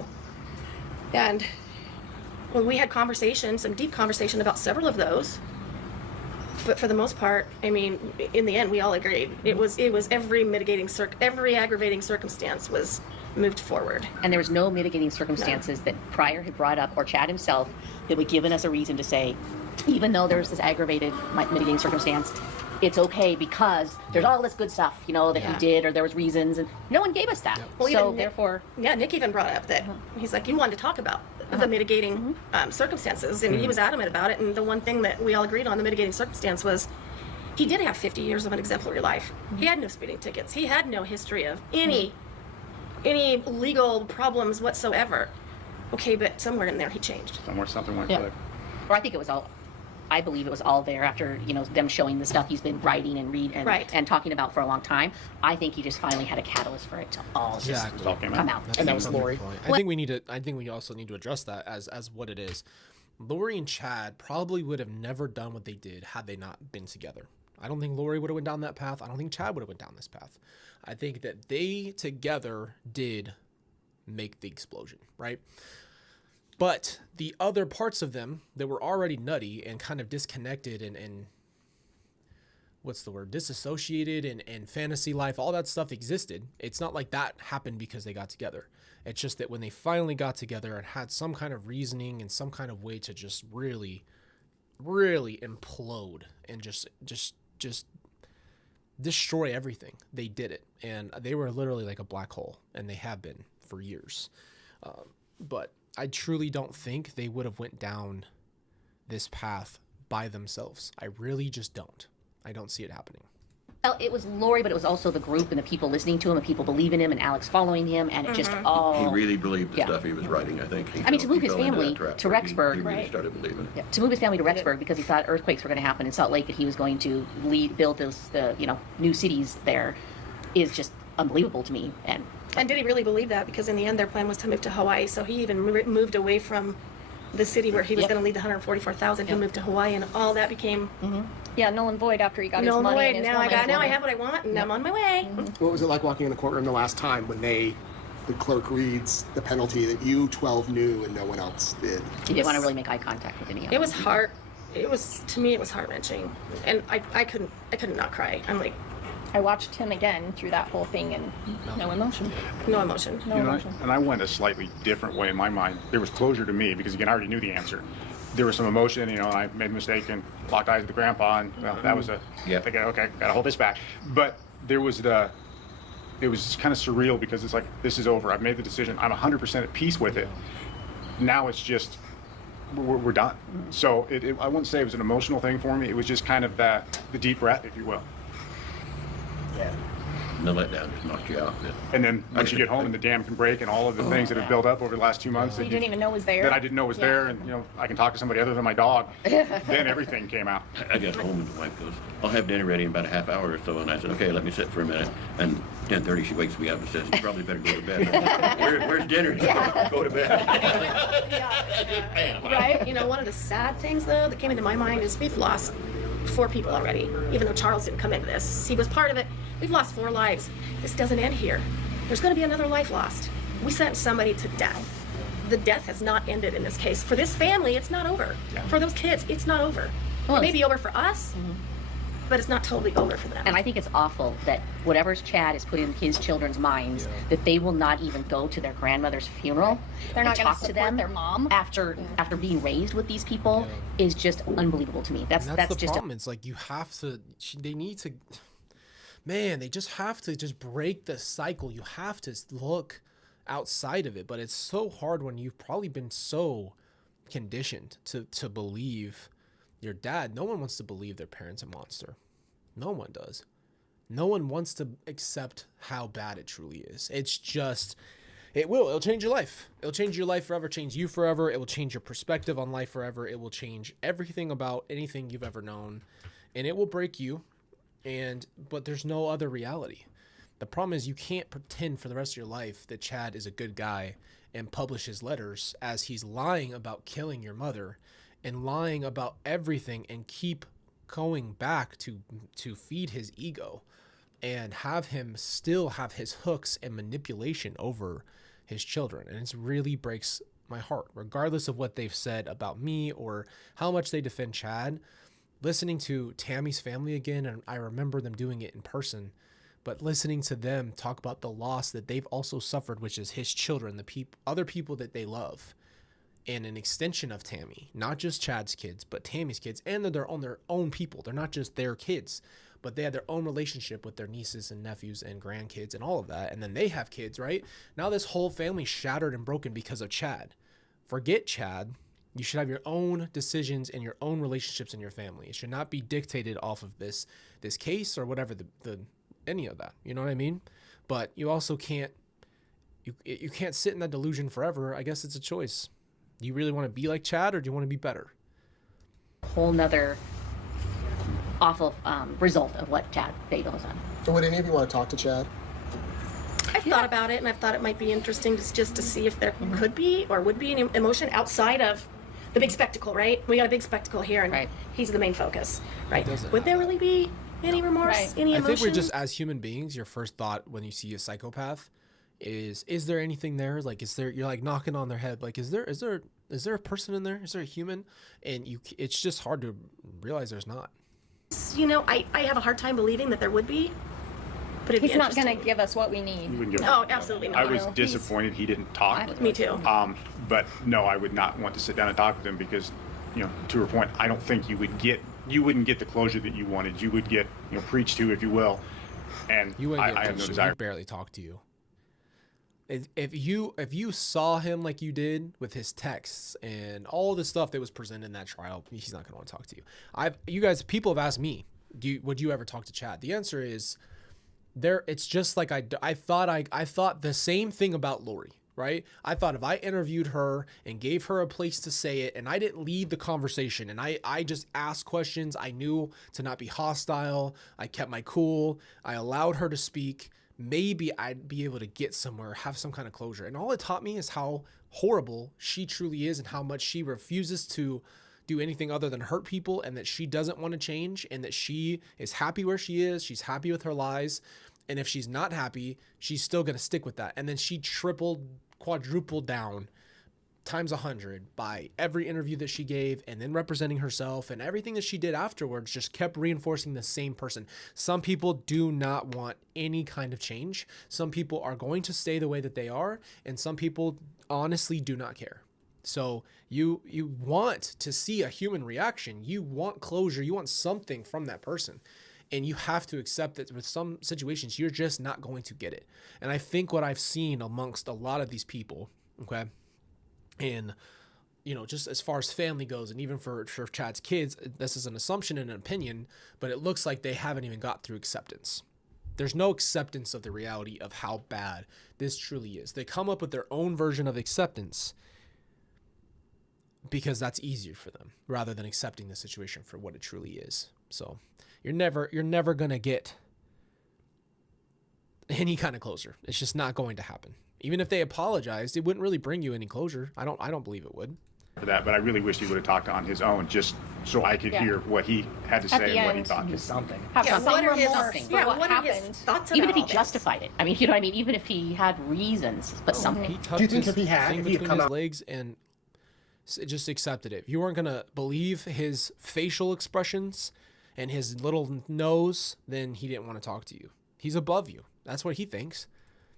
And when we had conversation, some deep conversation about several of those, But for the most part, I mean, in the end, we all agreed. It was every every aggravating circumstance was moved forward. And there was no mitigating circumstances that Pryor had brought up, or Chad himself, that would given us a reason to say, even though there's this aggravated mitigating circumstance, it's okay because there's all this good stuff, you know, that he did, or there was reasons, and no one gave us that. Well, so Nick, therefore, Nick even brought up that he's like, you wanted to talk about the mitigating circumstances, and he was adamant about it. And the one thing that we all agreed on, the mitigating circumstance, was he did have 50 years of an exemplary life. He had no speeding tickets. He had no history of any legal problems whatsoever. Okay, but somewhere in there he changed. Somewhere something went Yeah. click. or I believe it was all there after, you know, them showing the stuff he's been writing and and talking about for a long time. I think he just finally had a catalyst for it to all just It all came come out. out. And that was Lori. I think we also need to address that as what it is. Lori and Chad probably would have never done what they did had they not been together. I don't think Lori would have went down that path. I don't think Chad would have went down this path. I think that they together did make the explosion, right? But the other parts of them that were already nutty and kind of disconnected and what's the word, disassociated and fantasy life, all that stuff existed. It's not like that happened because they got together. It's just that when they finally got together and had some kind of reasoning and some kind of way to just really, really implode and just destroy everything, they did it. And they were literally like a black hole, and they have been for years. But I truly don't think they would have went down this path by themselves. I really just don't. I don't see it happening. Well, it was Lori, but it was also the group and the people listening to him and people believing him and Alex following him, and it just all... He really believed the stuff he was writing, I think. I mean, to move his family to Rexburg... He really started believing it. Yeah, to move his family to Rexburg because he thought earthquakes were going to happen in Salt Lake, that he was going to build the new cities there, is just unbelievable to me. And did he really believe that? Because in the end, their plan was to move to Hawaii. So he even moved away from the city where he was going to lead the 144,000. He moved to Hawaii, and all that became Yeah, null and void after he got his null and money. void. And his Now woman. I have what I want, and I'm on my way. What was it like walking in the courtroom the last time when the clerk reads the penalty that you 12 knew and no one else did? He didn't want to really make eye contact with any of them. It was hard. To me, it was heart wrenching, and I couldn't not cry. I'm like, I watched him again through that whole thing, and no emotion. no emotion. No emotion. And I went a slightly different way in my mind. There was closure to me because, again, I already knew the answer. There was some emotion, I made a mistake and locked eyes with the grandpa, and well, that was okay, gotta hold this back. But it was kind of surreal because it's like, this is over. I've made the decision. I'm 100% at peace with it. Now it's just, we're done. So I wouldn't say it was an emotional thing for me. It was just kind of the deep breath, if you will. Yeah. And the letdown just knocked you out. And then once you get home and the dam can break and all of the things that have built up over the last 2 months So you didn't even know was there. that I didn't know was there, and I can talk to somebody other than my dog, then everything came out. I got home and the wife goes, I'll have dinner ready in about a half hour or so. And I said, okay, let me sit for a minute. And 10:30 she wakes me up and says, you probably better go to bed. Where's dinner? Go to bed. Right? One of the sad things, though, that came into my mind is we've lost 4 people already. Even though Charles didn't come into this, he was part of it. We've lost 4 lives. This doesn't end here. There's going to be another life lost. We sent somebody to death. The death has not ended in this case. For this family, it's not over. Yeah. For those kids, it's not over. Well, It may be over for us, but it's not totally over for them. And I think it's awful that whatever Chad has put in his children's minds, that they will not even go to their grandmother's funeral. They're not and going talk to to support them their mom. after being raised with these people is just unbelievable to me. That's the just problem. It's like you have to. They need to. Man, they just have to just break the cycle. You have to look outside of it, but it's so hard when you've probably been so conditioned to believe your dad. No one wants to believe their parent's a monster. No one does. No one wants to accept how bad it truly is. It's just, it'll change your life. It'll change your life forever, change you forever. It will change your perspective on life forever. It will change everything about anything you've ever known, and it will break you. But there's no other reality. The problem is you can't pretend for the rest of your life that Chad is a good guy and publish his letters as he's lying about killing your mother and lying about everything and keep going back to feed his ego and have him still have his hooks and manipulation over his children. And it really breaks my heart, regardless of what they've said about me or how much they defend Chad. listening to Tammy's family again, and I remember them doing it in person, but listening to them talk about the loss that they've also suffered, which is his children, the other people that they love, and an extension of Tammy, not just Chad's kids, but Tammy's kids, and they're on their own people. They're not just their kids, but they had their own relationship with their nieces and nephews and grandkids and all of that. And then they have kids, right? Now this whole family shattered and broken because of Chad. Forget Chad. You should have your own decisions and your own relationships in your family. It should not be dictated off of this case or whatever any of that. You know what I mean? But you also can't you can't sit in that delusion forever. I guess it's a choice. Do you really want to be like Chad, or do you want to be better? Whole nother awful result of what Chad Daybell has done. So would any of you want to talk to Chad? I've thought about it, and I've thought it might be interesting just to see if there could be or would be an emotion outside of the big spectacle, right? We got a big spectacle here, and he's the main focus, right? Would there really be any remorse, any emotion? I think we're just, as human beings, your first thought when you see a psychopath is there anything there? Like, you're like knocking on their head, like, is there a person in there? Is there a human? And it's just hard to realize there's not. You know, I have a hard time believing that there would be. But he's not going to give us what we need. No, absolutely not. I was disappointed he didn't talk. Me too. But no, I would not want to sit down and talk with him because, you know, to her point, I don't think you wouldn't get the closure that you wanted. You would get, you know, preached to, if you will. And I have no desire. He barely talk to you. If you saw him like you did with his texts and all the stuff that was presented in that trial, he's not going to want to talk to you. People have asked me, would you ever talk to Chad? The answer is, it's just like I thought the same thing about Lori, right? I thought if I interviewed her and gave her a place to say it, and I didn't lead the conversation, and I just asked questions, I knew to not be hostile, I kept my cool, I allowed her to speak, maybe I'd be able to get somewhere, have some kind of closure. And all it taught me is how horrible she truly is and how much she refuses to do anything other than hurt people, and that she doesn't want to change, and that she is happy where she is. She's happy with her lies. And if she's not happy, she's still going to stick with that. And then she quadrupled down times 100 by every interview that she gave, and then representing herself, and everything that she did afterwards just kept reinforcing the same person. Some people do not want any kind of change. Some people are going to stay the way that they are, and some people honestly do not care. So you want to see a human reaction. You want closure. You want something from that person. And you have to accept that with some situations, you're just not going to get it. And I think what I've seen amongst a lot of these people, okay, and, you know, just as far as family goes, and even for Chad's kids, this is an assumption and an opinion, but it looks like they haven't even got through acceptance. There's no acceptance of the reality of how bad this truly is. They come up with their own version of acceptance because that's easier for them rather than accepting the situation for what it truly is. So you're never going to get any kind of closure. It's just not going to happen. Even if they apologized, it wouldn't really bring you any closure. I don't believe it would. For that, but I really wish he would have talked on his own, just so I could hear what he had to say and what he thought. Just something. Have some what are his, something. yeah, what what are his happened. thoughts about Even if he all this? justified it. I mean, you know what I mean? Even if he had reasons, but something. He tucked Do you think his if he had thing come between his out- legs and just accepted it. If you weren't going to believe his facial expressions and his little nose, then he didn't want to talk to you. He's above you. That's what he thinks.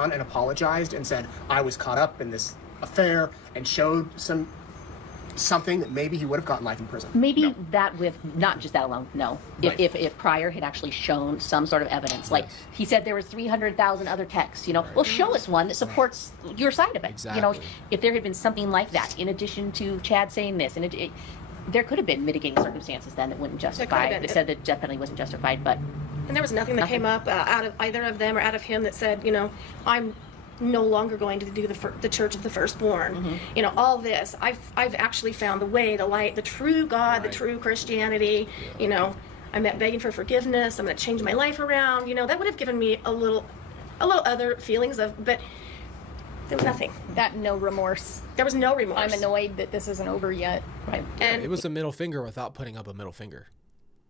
And apologized and said, I was caught up in this affair, and showed something that maybe he would have gotten life in prison. Maybe that with not just that alone. No, if Pryor had actually shown some sort of evidence, like he said there was 300,000 other texts. You know, well, show us one that supports your side of it. Exactly. You know, if there had been something like that, in addition to Chad saying this, and there could have been mitigating circumstances then that wouldn't justify. They said that death penalty wasn't justified, but. And there was nothing that came up out of either of them or out of him that said, you know, I'm no longer going to do the Church of the Firstborn. Mm-hmm. You know, all this. I've actually found the way, the light, the true God, the true Christianity. You know, I'm begging for forgiveness. I'm going to change my life around. You know, that would have given me a little other feelings of, but there was nothing. That no remorse. There was no remorse. I'm annoyed that this isn't over yet. Right. And It was a middle finger without putting up a middle finger.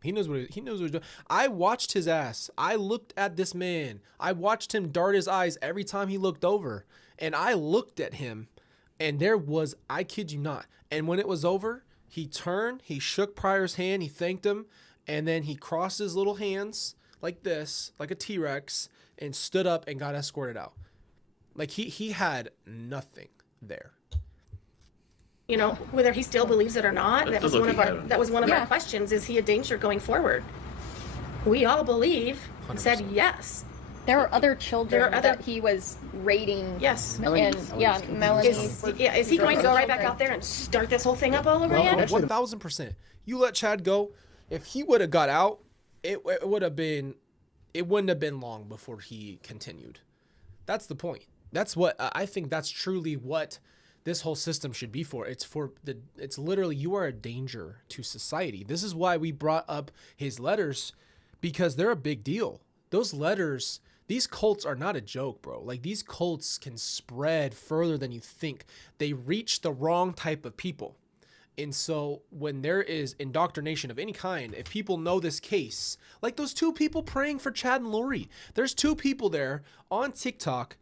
He knows what he's doing. I watched his ass. I looked at this man. I watched him dart his eyes every time he looked over. And I looked at him, and I kid you not. And when it was over, He turned, he shook Pryor's hand, he thanked him, and then he crossed his little hands like this, like a T-Rex, and stood up and got escorted out. Like he had nothing there. You know, whether he still believes it or not, That's that was the one look of he our had. that was one of Yeah. our questions. Is he a danger going forward? We all believe and said 100%. yes. There were other children There are other- that he was rating. Yes. And yeah, Melanie. Is he going to go right back out there and start this whole thing up all over Well, again? actually, 1,000%. You let Chad go. If he would have got out, it would have been. It wouldn't have been long before he continued. That's the point. That's what I think. That's truly what this whole system should be for. It's literally, you are a danger to society. This is why we brought up his letters, because they're a big deal. Those letters, these cults are not a joke, bro. Like, these cults can spread further than you think. They reach the wrong type of people. And so when there is indoctrination of any kind, if people know this case, like those two people praying for Chad and Lori, there's two people there on TikTok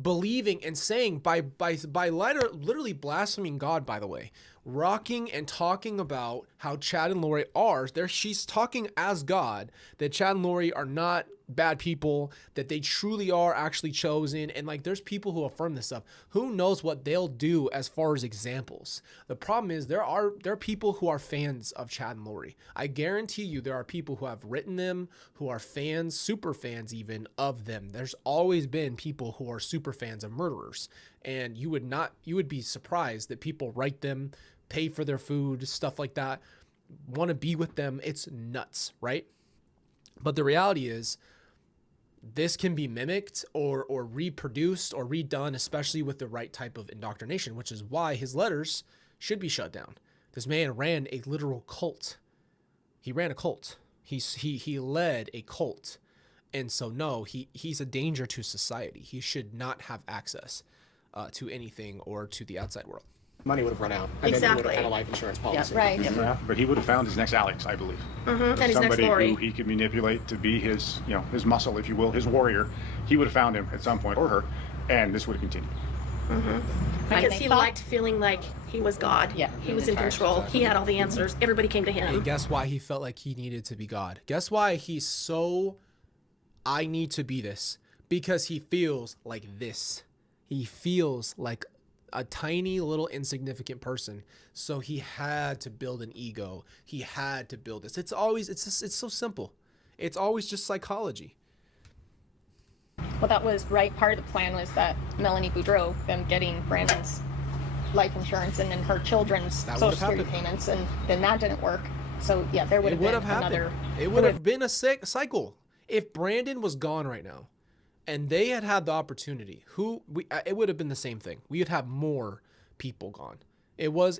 believing and saying by literally blaspheming God, by the way, rocking and talking about how Chad and Lori are there. She's talking as God, that Chad and Lori are not bad people, that they truly are actually chosen. And like, there's people who affirm this stuff. Who knows what they'll do as far as examples? The problem is there are people who are fans of Chad and Lori. I guarantee you there are people who have written them, who are fans, super fans even of them. There's always been people who are super fans of murderers. And you would be surprised that people write them, pay for their food, stuff like that, want to be with them. It's nuts, right? But the reality is, this can be mimicked or reproduced or redone, especially with the right type of indoctrination, which is why his letters should be shut down. This man ran a literal cult. He ran a cult. He led a cult. And so, no, he's a danger to society. He should not have access to anything or to the outside world. Money would have run out. And then he would Exactly. have had a life insurance policy. Right. Yeah, but he would have found his next Alex, I believe. And his next Somebody Lori. who he could manipulate to be his, his muscle, if you will, his warrior. He would have found him at some point, or her, and this would have continued. Because they he thought- liked feeling like he was God. Yeah, He was in control. He had all the answers. Everybody came to him. And guess why he felt like he needed to be God? Guess why he's so, I need to be this? Because he feels like this. He feels like a tiny little insignificant person. So he had to build an ego. He had to build this. It's so simple. It's always just psychology. Well, that was right. Part of the plan was that Melanie Boudreau, them getting Brandon's life insurance and then her children's That Social would've Security happened. payments, and then that didn't work. So yeah, there would It have would been have happened. another. It would have been a cycle. If Brandon was gone right now, and they had the opportunity, it would have been the same thing. We would have more people gone. It was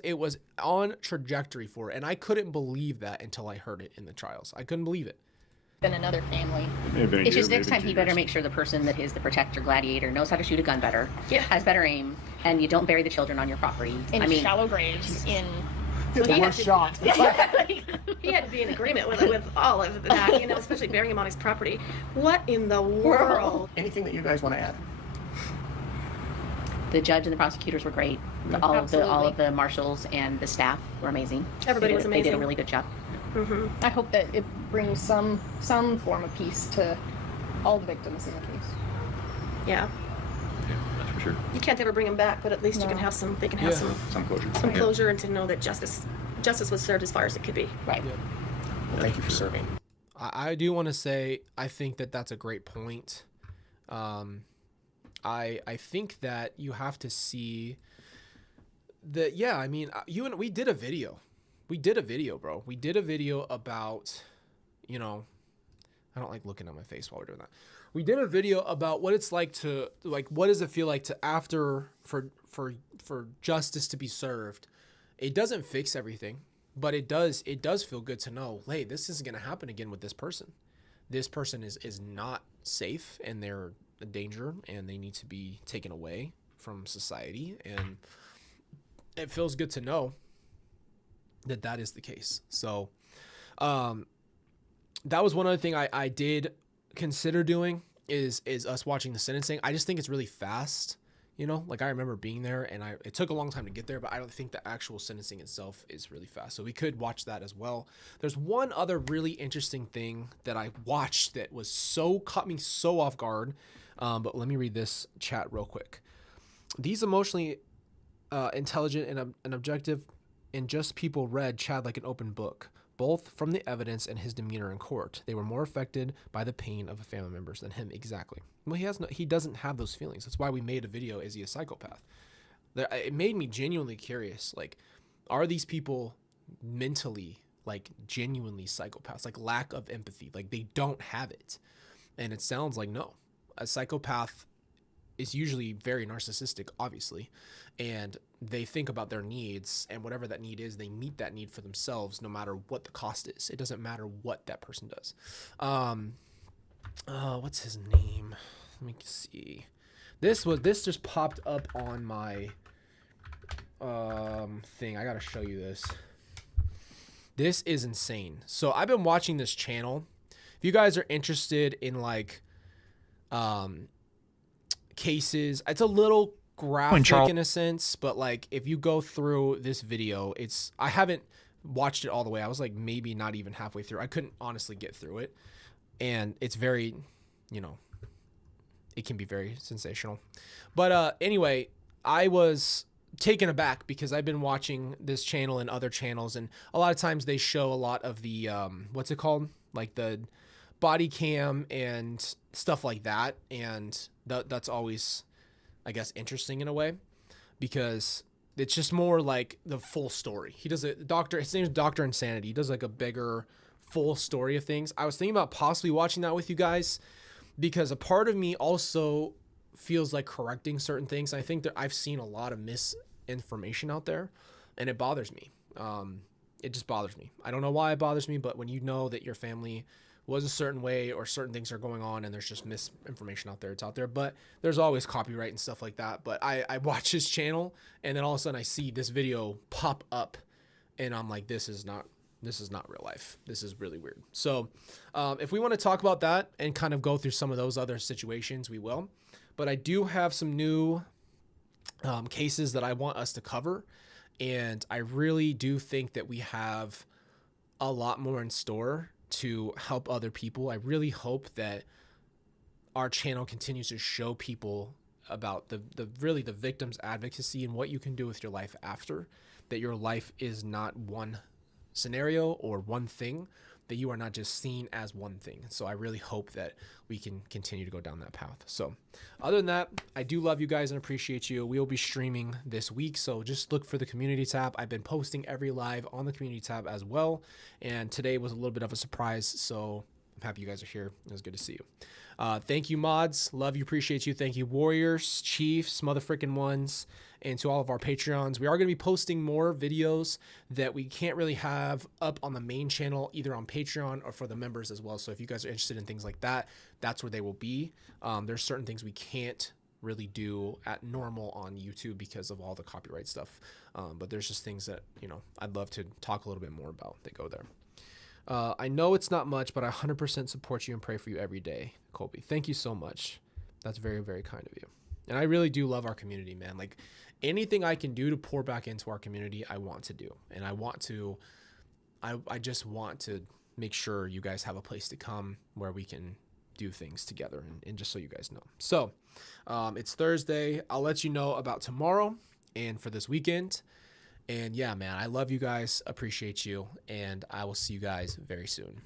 on trajectory for it, and I couldn't believe that until I heard it in the trials. I couldn't believe it. Been another family. It may have been a It's year, just next maybe time 2 he better years. make sure the person that is the protector gladiator knows how to shoot a gun better, Yeah. has better aim, and you don't bury the children on your property. In shallow graves. In The he had worst to- shot. He had to be in agreement with all of that, especially burying him on his property. What in the world? Anything that you guys want to add? The judge and the prosecutors were great. All of the marshals and the staff were amazing. Everybody was They did a amazing. really good job. I hope that it brings some form of peace to all the victims in the case. Yeah. That's for sure. You can't ever bring him back, but at least you No. can have some. They can have Yeah. Some closure. some closure and to know that justice was served as far as it could be. Right. Well, thank you for serving. I do want to say, I think that that's a great point. I think that you have to see that. Yeah, I mean, we did a video. We did a video, bro. We did a video about, I don't like looking at my face while we're doing that. We did a video about what it's like to, what does it feel like to for justice to be served. It doesn't fix everything, but it does feel good to know, hey, this isn't going to happen again with this person. This person is not safe, and they're a danger, and they need to be taken away from society. And it feels good to know that is the case. So that was one other thing I did consider doing is us watching the sentencing. I just think it's really fast. You know, like I remember being there, and it took a long time to get there, but I don't think the actual sentencing itself is really fast. So we could watch that as well. There's one other really interesting thing that I watched that caught me so off guard. But let me read this chat real quick. These emotionally intelligent and objective and just people read Chad like an open book, both from the evidence and his demeanor in court. They were more affected by the pain of family members than him. Exactly. Well, he doesn't have those feelings. That's why we made a video. Is he a psychopath? It made me genuinely curious. Like, are these people mentally, like, genuinely psychopaths? Like, lack of empathy. Like, they don't have it. And it sounds like no. A psychopath is usually very narcissistic, obviously, and they think about their needs, and whatever that need is, they meet that need for themselves no matter what the cost is. It doesn't matter what that person does. What's his name? Let me see. This just popped up on my thing. I gotta show you this. This is insane. So I've been watching this channel. If you guys are interested in like cases, it's a little graphic in a sense, but like if you go through this video, I haven't watched it all the way. I was like maybe not even halfway through. I couldn't honestly get through it, and it's very, you know, it can be very sensational. But anyway, I was taken aback because I've been watching this channel and other channels, and a lot of times they show a lot of the what's it called, like the body cam and stuff like that, and that's always, I guess, interesting in a way, because it's just more like the full story. He does his name is Dr. Insanity. He does like a bigger full story of things. I was thinking about possibly watching that with you guys, because a part of me also feels like correcting certain things. I think that I've seen a lot of misinformation out there, and it bothers me. It just bothers me. I don't know why it bothers me, but when you know that your family was a certain way or certain things are going on and there's just misinformation out there, it's out there. But there's always copyright and stuff like that. But I watch his channel, and then all of a sudden I see this video pop up, and I'm like, this is not real life. This is really weird. So if we want to talk about that and kind of go through some of those other situations, we will. But I do have some new cases that I want us to cover, and I really do think that we have a lot more in store to help other people. I really hope that our channel continues to show people about the victim's advocacy and what you can do with your life after, that your life is not one scenario or one thing, that you are not just seen as one thing. So I really hope that we can continue to go down that path. So other than that, I do love you guys and appreciate you. We will be streaming this week, so just look for the community tab. I've been posting every live on the community tab as well, and today was a little bit of a surprise, so I'm happy you guys are here. It was good to see you. Thank you, mods. Love you, appreciate you. Thank you, warriors, chiefs, mother frickin' ones, and to all of our Patreons. We are going to be posting more videos that we can't really have up on the main channel, either on Patreon or for the members as well. So if you guys are interested in things like that, that's where they will be. There's certain things we can't really do at normal on YouTube because of all the copyright stuff. But there's just things that, you know, I'd love to talk a little bit more about that go there. I know it's not much, but I 100% support you and pray for you every day, Colby. Thank you so much. That's very, very kind of you. And I really do love our community, man. Like, anything I can do to pour back into our community, I want to do. And I just want to make sure you guys have a place to come where we can do things together, and just so you guys know. So it's Thursday. I'll let you know about tomorrow and for this weekend. And yeah, man, I love you guys, appreciate you, and I will see you guys very soon.